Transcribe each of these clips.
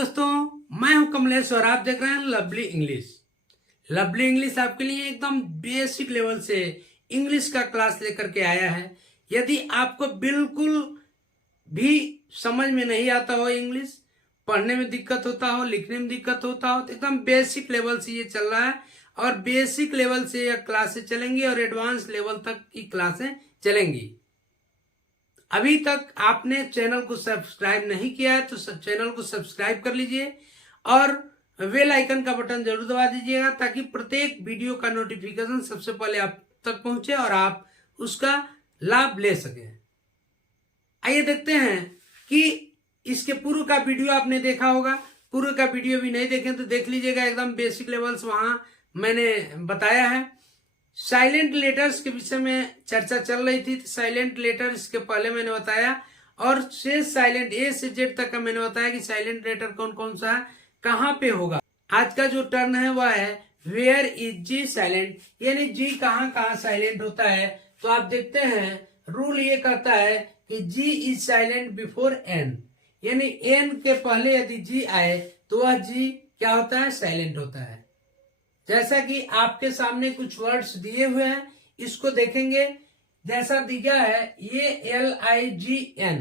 दोस्तों, मैं हूं कमलेश और आप देख रहे हैं लवली इंग्लिश। लवली इंग्लिश आपके लिए एकदम बेसिक लेवल से इंग्लिश का क्लास लेकर के आया है। यदि आपको बिल्कुल भी समझ में नहीं आता हो, इंग्लिश पढ़ने में दिक्कत होता हो, लिखने में दिक्कत होता हो, तो एकदम बेसिक लेवल से ये चल रहा है और बेसिक लेवल से यह क्लासें चलेंगी और एडवांस लेवल तक की क्लासें चलेंगी। अभी तक आपने चैनल को सब्सक्राइब नहीं किया है तो चैनल को सब्सक्राइब कर लीजिए और बेल आइकन का बटन जरूर दबा दीजिएगा ताकि प्रत्येक वीडियो का नोटिफिकेशन सबसे पहले आप तक पहुंचे और आप उसका लाभ ले सकें। आइए देखते हैं कि इसके पूर्व का वीडियो आपने देखा होगा। पूर्व का वीडियो भी नहीं देखें तो देख लीजिएगा, एकदम बेसिक लेवल्स वहां मैंने बताया है। साइलेंट लेटर्स के विषय में चर्चा चल रही थी। साइलेंट लेटर्स के पहले मैंने बताया और शेष साइलेंट ए से जेड तक का मैंने बताया कि साइलेंट लेटर कौन कौन सा है, कहां पे होगा। आज का जो टर्न है वह है वेयर इज जी साइलेंट, यानी जी कहां कहां साइलेंट होता है। तो आप देखते हैं रूल ये कहता है कि जी इज साइलेंट बिफोर एन, यानी एन के पहले यदि जी आए तो वह जी क्या होता है, साइलेंट होता है। जैसा कि आपके सामने कुछ वर्ड्स दिए हुए हैं, इसको देखेंगे। जैसा दिया है ये LIGN,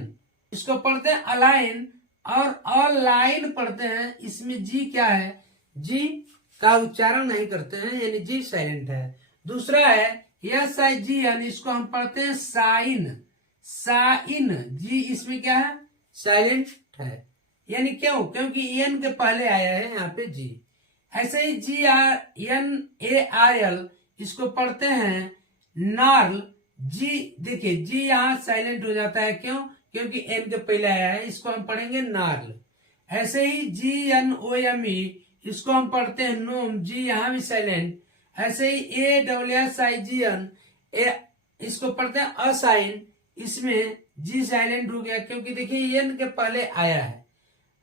इसको पढ़ते हैं अलाइन और अलाइन पढ़ते हैं। इसमें जी क्या है, जी का उच्चारण नहीं करते हैं, यानी जी साइलेंट है। दूसरा है SIGN, इसको हम पढ़ते हैं साइन, साइन जी इसमें क्या है, साइलेंट है। यानी क्यों, क्योंकि एन के पहले आया है यहाँ पे जी। ऐसे ही GRNARL, इसको पढ़ते हैं नार्ल, जी देखिए जी यहां साइलेंट हो जाता है, क्यों, क्योंकि एन के पहले आया है, इसको हम पढ़ेंगे नार्ल। ऐसे ही GNOME, इसको हम पढ़ते हैं नोम, जी यहां भी साइलेंट। ऐसे ही ASSIGN, इसको पढ़ते हैं असाइन, इसमें जी साइलेंट हो गया क्योंकि देखिए एन के पहले आया है।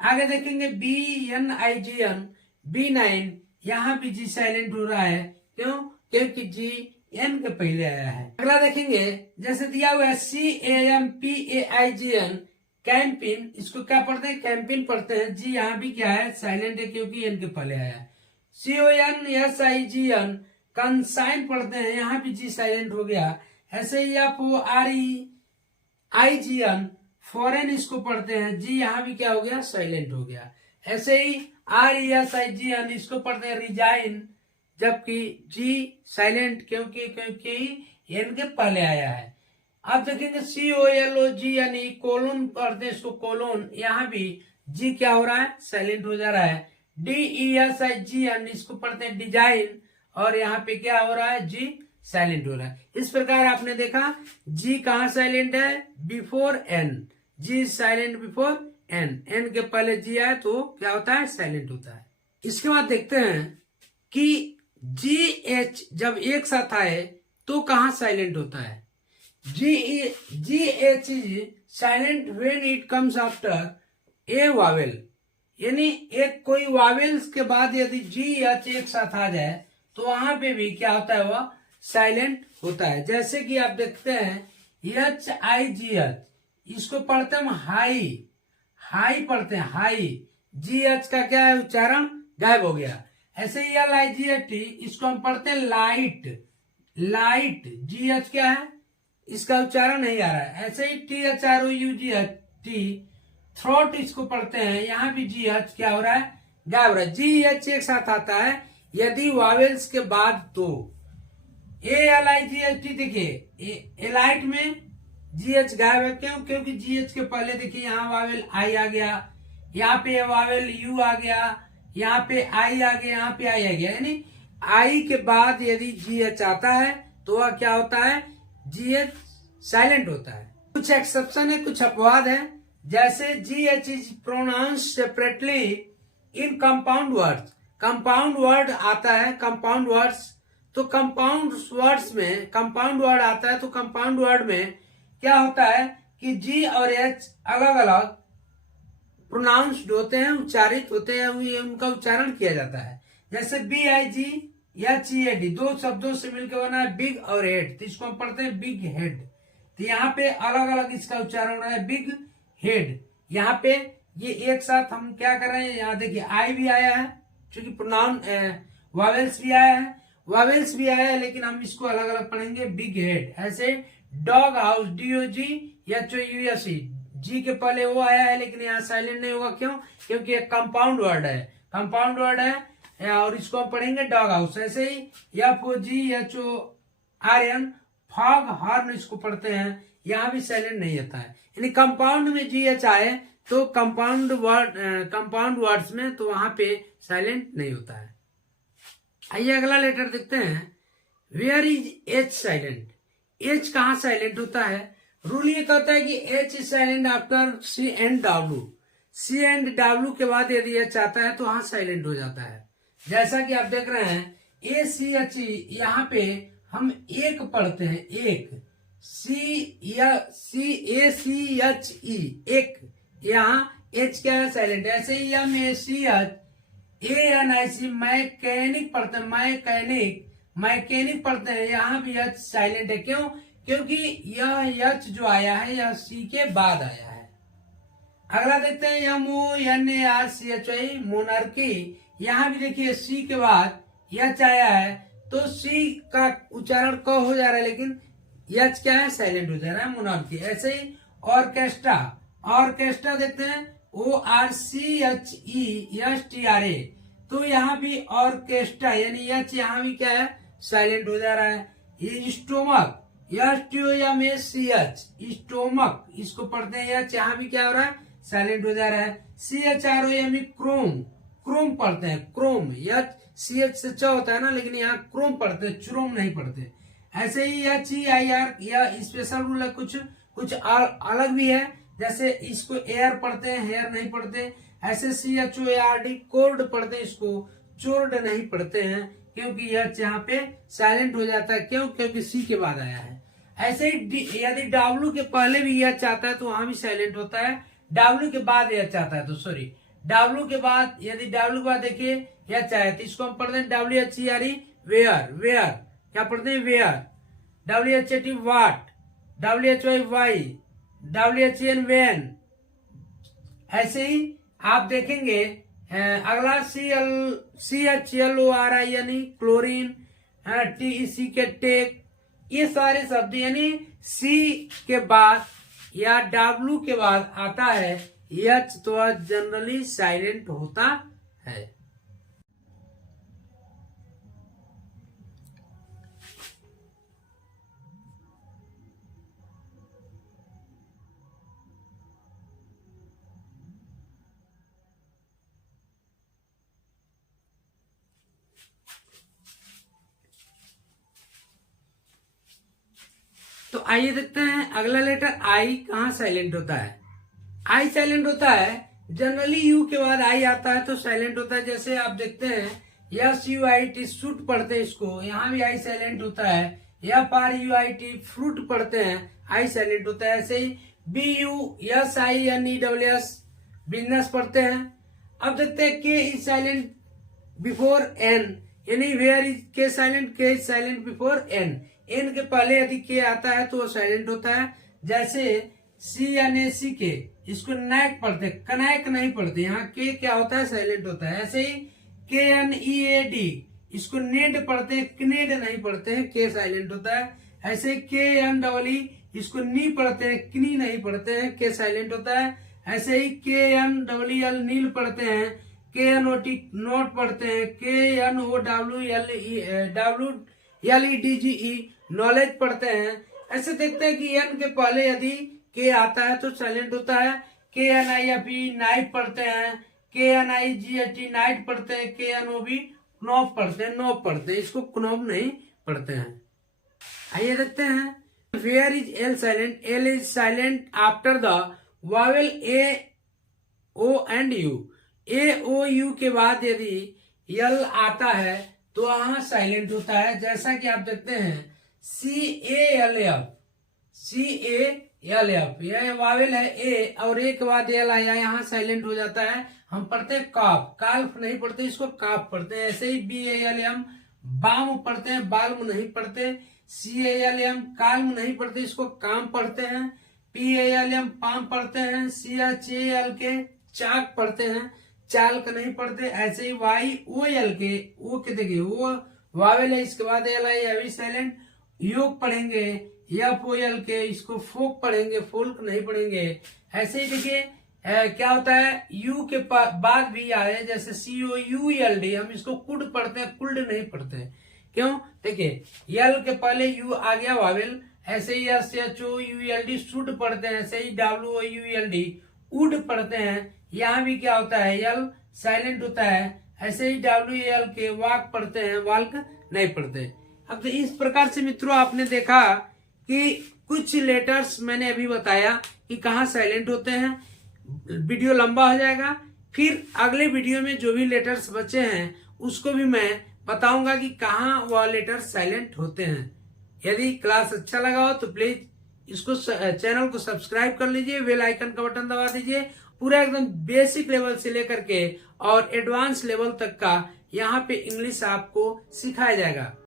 आगे देखेंगे BNIGN, B9, यहां भी जी साइलेंट हो रहा है, क्यों, क्योंकि जी एन के पहले आया है। अगला देखेंगे जैसे दिया हुआ है CAMPAIGN, कैंपिन, इसको क्या पढ़ते हैं, कैंपिन पढ़ते हैं। जी यहाँ भी क्या है, साइलेंट है क्योंकि एन के पहले आया है। CONSIGN, कंसाइन पढ़ते हैं, यहाँ भी जी साइलेंट हो गया। ऐसे ही FOREIGN, फॉरेन, इसको पढ़ते हैं, जी यहाँ भी क्या हो गया, साइलेंट हो गया। ऐसे ही RESIGN, इसको पढ़ते हैं रिजाइन, जबकि जी साइलेंट क्योंकि एन के पहले आया है। अब देखेंगे COLOGN, कोलोन पढ़ते हैं, इसको कोलोन, यहाँ भी जी क्या हो रहा है, साइलेंट हो जा रहा है। DESIGN, इसको पढ़ते हैं डिजाइन, और यहाँ पे क्या हो रहा है, जी साइलेंट हो रहा है। इस प्रकार आपने देखा जी कहाँ साइलेंट है, before N, G silent before N, N के पहले जी आए तो क्या होता है, साइलेंट होता है। इसके बाद देखते हैं कि GH जब एक साथ आए तो कहां साइलेंट होता है। GH is silent when it comes after a Wavell, यानी एक कोई वावेल्स के बाद यदि GH एक साथ आ जाए तो वहां पे भी क्या होता है, वह साइलेंट होता है। जैसे कि आप देखते हैं HIGH, इसको पढ़ते हैं हाई, हाई पढ़ते हैं, हाई, GH का क्या है, उच्चारण गायब हो गया। ऐसे ही LIGHT, इसको हम पढ़ते हैं लाइट, लाइट, GH क्या है, इसका उच्चारण नहीं आ रहा है। ऐसे ही THROUGHT, थ्रोट, इसको पढ़ते हैं, यहाँ भी GH क्या हो रहा है, गायब हो रहा है। GH एक साथ आता है यदि वावेल्स के बाद तो। ALIGHT देखिए एलाइट में GH गायब है, क्यों, क्योंकि GH के पहले देखिए यहाँ वावेल आई आ गया, यहाँ पे वावेल U आ गया, यहाँ पे आई आ गया, यहाँ पे आई आ गया, यानी आई के बाद यदि GH आता है तो वह क्या होता है, GH साइलेंट होता है। कुछ एक्सेप्शन है, कुछ अपवाद है। जैसे GH is pronounce separately in compound words, compound word आता है, कंपाउंड वर्ड्स, तो कंपाउंड वर्ड्स में कंपाउंड वर्ड आता है तो कंपाउंड वर्ड में क्या होता है कि जी और एच अलग अलग प्रोनाउंस्ड होते हैं, उच्चारित होते हैं, उनका उच्चारण किया जाता है। जैसे BIGHEAD, दो शब्दों से मिलकर बना है बिग और हेड, तो इसको हम पढ़ते हैं बिग हेड। तो यहाँ पे अलग अलग इसका उच्चारण है, बिग हेड, यहाँ पे ये एक साथ हम क्या कर रहे हैं, यहाँ देखिए आई भी आया है, क्योंकि प्रोनाउन वावेल्स भी आया है, वावेल्स भी आया है, लेकिन हम इसको अलग अलग पढ़ेंगे। बिग हेड, ऐसे डॉग हाउस, DOG HOUSE, जी के पहले वो आया है, लेकिन यहाँ साइलेंट नहीं होगा, क्यों? क्योंकि एक कंपाउंड वर्ड है, कंपाउंड वर्ड है, और इसको हम पढ़ेंगे डॉग हाउस। ऐसे ही FOGHORN, फॉग हॉर्न, इसको पढ़ते हैं, यहाँ भी साइलेंट नहीं आता है। यानी कंपाउंड में GH आए तो कंपाउंड वर्ड्स में तो वहां पे साइलेंट नहीं होता है। आइए अगला लेटर देखते हैं। Where is H silent? H कहाँ साइलेंट होता है? रूल ये कहता है कि H is silent after C and W। C and W के बाद यदि H आता है तो वहां साइलेंट हो जाता है। जैसा कि आप देख रहे हैं ACHE, यहाँ पे हम एक पढ़ते हैं, एक, CACHE, एक, यहाँ H क्या है? साइलेंट। ऐसे ही MACH, ANIC, मैकेनिक पढ़ते हैं, मैकेनिक पढ़ते हैं, यहाँ भी H साइलेंट है। क्यों? क्योंकि यह H जो आया है यह C के बाद आया है। अगला देखते हैं MONARCHI, मोनार्की। यहाँ भी देखिए C के बाद H आया है, तो C का उच्चारण क हो जा रहा है, लेकिन H क्या है? साइलेंट हो जा रहा है, मोनार्की। ऐसे ही ऑर्केस्ट्रा देखते हैं, ORCHESTRA, तो यहाँ भी ऑर्केस्ट्रा यानी H यहाँ भी क्या है? साइलेंट हो जा रहा है। ये स्टोमक, STOMACH, स्टोमक, इसको पढ़ते हैं, H यहाँ भी क्या हो रहा है? साइलेंट हो जा रहा है। CHROME, क्रोम पढ़ते हैं, क्रोम, CH से च होता है ना, लेकिन यहाँ क्रोम पढ़ते हैं, चुरोम नहीं पढ़ते। ऐसे ही HEIR, यह स्पेशल रूल है, कुछ अलग भी है, जैसे इसको एयर पढ़ते हैं, हेयर नहीं पढ़ते। ऐसे CHORD, कोर्ड पढ़ते हैं, इसको चोर्ड नहीं पढ़ते हैं, क्योंकि यह यहाँ पे साइलेंट हो जाता है। क्यों? क्योंकि C के बाद आया है। ऐसे ही यदि W के पहले भी यह चाहता है तो वहां भी साइलेंट होता है, W के बाद यह चाहता है तो सॉरी, W के बाद, यदि W के बाद देखिए यह चाहे तो इसको हम पढ़ते हैं WHERE, वेयर, क्या पढ़ते हैं? Where. WHAT, what, WHY, why, WHEN, when. ऐसे ही आप देखेंगे अगला CHLORI यानी क्लोरीन, TEC के टेक, ये सारे शब्द यानी C के बाद या W के बाद आता है H, तो जनरली साइलेंट होता है। तो आइए देखते हैं अगला लेटर I कहाँ साइलेंट होता है। I साइलेंट होता है जनरली U के बाद I आता है तो साइलेंट होता है। जैसे आप देखते हैं SUIT, सूट पढ़ते हैं, इसको यहाँ भी I साइलेंट होता है। FRUIT, फ्रूट पढ़ते हैं, I साइलेंट होता है। ऐसे ही BUSINESS, बिजनेस पढ़ते हैं। अब देखते हैं K is silent before N, यानी where is K silent? K is silent before N, N के पहले यदि K आता है तो वो साइलेंट होता है। जैसे CNACK, इसको नैक पढ़ते, कनैक नहीं पढ़ते, यहाँ K क्या होता है? साइलेंट होता है। ऐसे ही KNEAD, इसको नेड पढ़ते हैं, कनेड नहीं पढ़ते हैं, K साइलेंट होता है। ऐसे KNEE, इसको नी पढ़ते हैं, कनी नहीं पढ़ते हैं, K साइलेंट होता है। ऐसे ही KNLL, नील पढ़ते हैं, KNOT, नोट पढ़ते हैं, KNOWLEDGE, नॉलेज पढ़ते हैं। ऐसे देखते हैं कि N के पहले यदि K आता है तो साइलेंट होता है। KNIFE, नाइफ पढ़ते हैं, KNIGHT, नाइट पढ़ते हैं, KNOB, क्नॉप पढ़ते हैं, नोब पढ़ते हैं, इसको क्नॉब नहीं पढ़ते हैं। आइए देखते हैं where is L silent? L is silent after the vowel A, O and U। A, O, U के बाद यदि L आता है तो वहां साइलेंट होता है। जैसा कि आप देखते हैं CALF, यह वावेल है A और A के बाद L आया, यहाँ साइलेंट हो जाता है। हम पढ़ते हैं काफ, काल्फ नहीं पढ़ते, इसको काफ पढ़ते हैं। ऐसे ही BALM, बाम पढ़ते हैं, बाल्म नहीं पढ़ते। CALM, काल्म नहीं पढ़ते, इसको काम पढ़ते हैं। PALM, पाम पढ़ते हैं। CHALK, चाक पढ़ते हैं, चाल का नहीं पढ़ते। ऐसे ही वाई ओ एल के, ओ के देखिए वो वावेल है, इसके बाद एल आई अभी साइलेंट। योग पढ़ेंगे एफ ओ एल के, इसको फोक पढ़ेंगे, फोल्क नहीं पढ़ेंगे। ऐसे ही देखिए क्या होता है, यू के बाद भी आए, जैसे सी ओ यू एल डी, हम इसको कुड पढ़ते हैं, कुल्ड नहीं पढ़ते। क्यों? देखिए एल के पहले यू आ गया वावेल। ऐसे ही S H O U L D should पढ़ते हैं। ऐसे ही W O U L D would पढ़ते हैं। यहाँ भी क्या होता है, एल साइलेंट होता है। ऐसे ही डब्ल्यू एल के वाक पढ़ते हैं, वाल्क नहीं पढ़ते। अब तो इस प्रकार से मित्रों आपने देखा कि कुछ लेटर्स मैंने अभी बताया कि कहाँ साइलेंट होते हैं। वीडियो लंबा हो जाएगा, फिर अगले वीडियो में जो भी लेटर्स बचे हैं उसको भी मैं बताऊंगा कि कहाँ वह लेटर्स साइलेंट होते हैं। यदि क्लास अच्छा लगा हो तो प्लीज इसको चैनल को सब्सक्राइब कर लीजिए, बेल आइकन का बटन दबा दीजिए। पूरा एकदम बेसिक लेवल से लेकर के और एडवांस लेवल तक का यहाँ पे इंग्लिश आपको सिखाया जाएगा।